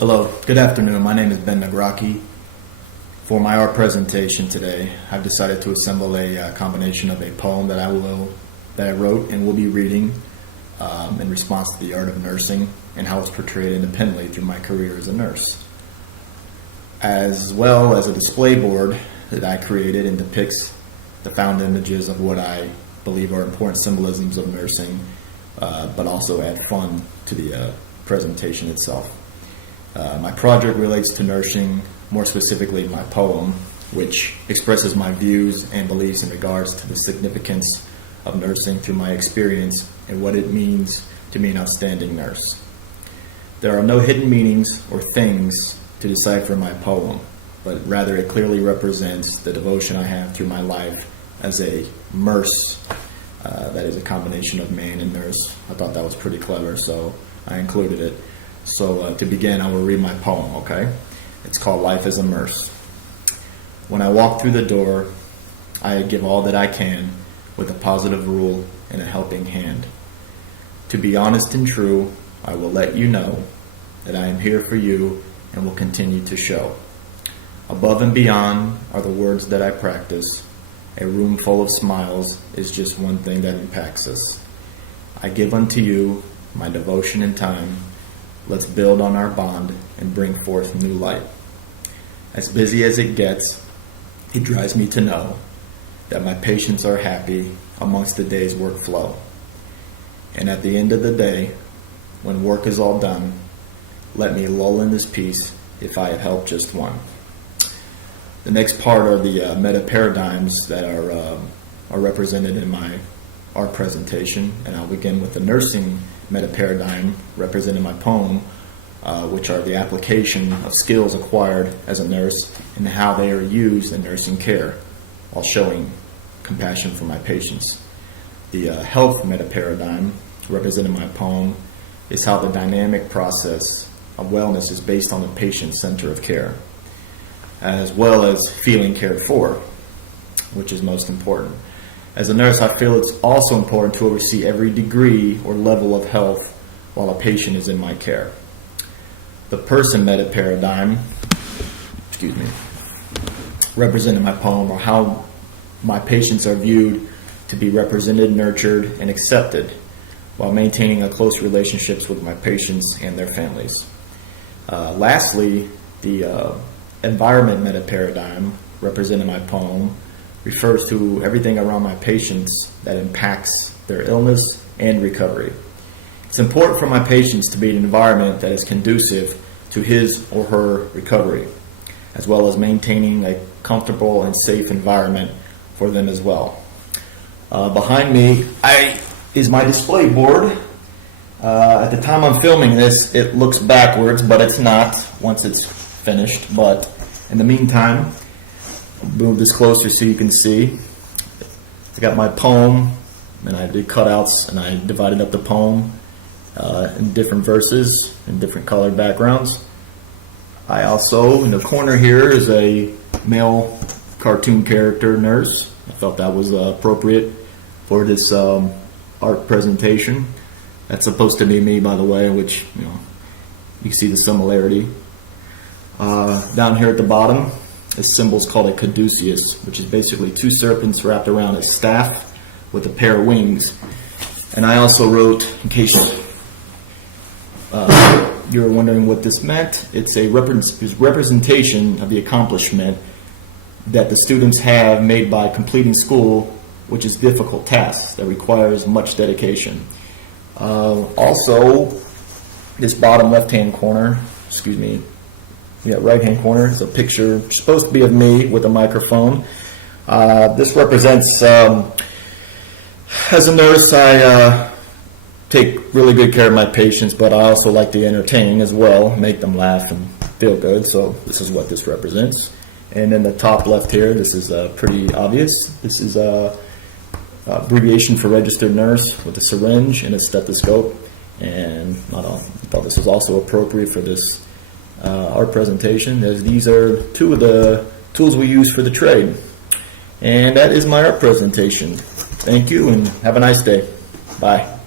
Hello, good afternoon. My name is Ben Nagrocki. For my art presentation today, I've decided to assemble a combination of a poem that I wrote and will be reading in response to the art of nursing and how it's portrayed independently through my career as a nurse, as well as a display board that I created and depicts the found images of what I believe are important symbolisms of nursing, but also add fun to the presentation itself. My project relates to nursing, more specifically my poem, which expresses my views and beliefs in regards to the significance of nursing through my experience and what it means to be an outstanding nurse. There are no hidden meanings or things to decipher my poem, but rather it clearly represents the devotion I have through my life as a nurse. That is a combination of man and nurse. I thought that was pretty clever, so I included it. So to begin, I will read my poem, okay? It's called Life as a Nurse. When I walk through the door, I give all that I can with a positive rule and a helping hand. To be honest and true, I will let you know that I am here for you and will continue to show. Above and beyond are the words that I practice. A room full of smiles is just one thing that impacts us. I give unto you my devotion and time. Let's build on our bond and bring forth new light. As busy as it gets, it drives me to know that my patients are happy amongst the day's workflow. And at the end of the day, when work is all done, let me lull in this peace if I have helped just one. The next part are the meta paradigms that are represented in my art presentation, and I'll begin with the nursing meta paradigm represented in my poem, which are the application of skills acquired as a nurse and how they are used in nursing care while showing compassion for my patients. The health meta paradigm represented in my poem is how the dynamic process of wellness is based on the patient center of care, as well as feeling cared for, which is most important. As a nurse, I feel it's also important to oversee every degree or level of health while a patient is in my care. The person meta paradigm, represented in my poem, are how my patients are viewed to be represented, nurtured, and accepted while maintaining a close relationships with my patients and their families. Lastly, the environment meta paradigm represented in my poem refers to everything around my patients that impacts their illness and recovery. It's important for my patients to be in an environment that is conducive to his or her recovery, as well as maintaining a comfortable and safe environment for them as well. Behind me is my display board. At the time I'm filming this, it looks backwards, but it's not once it's finished. But in the meantime, I'll move this closer so you can see. I got my poem, and I did cutouts, and I divided up the poem in different verses and different colored backgrounds. I also, in the corner here, is a male cartoon character nurse. I felt that was appropriate for this art presentation. That's supposed to be me, by the way, which you can see the similarity. Down here at the bottom, this symbol is called a caduceus, which is basically two serpents wrapped around a staff with a pair of wings. And I also wrote, in case you were wondering what this meant, it's a representation of the accomplishment that the students have made by completing school, which is a difficult task that requires much dedication. Also, this bottom left-hand corner, right-hand corner is a picture supposed to be of me with a microphone. This represents, as a nurse, I take really good care of my patients, but I also like to entertain as well, make them laugh and feel good. So this is what this represents. And in the top left here, this is pretty obvious. This is a abbreviation for registered nurse with a syringe and a stethoscope. And I thought this was also appropriate for this art presentation, as these are two of the tools we use for the trade. And that is my art presentation. Thank you and have a nice day. Bye.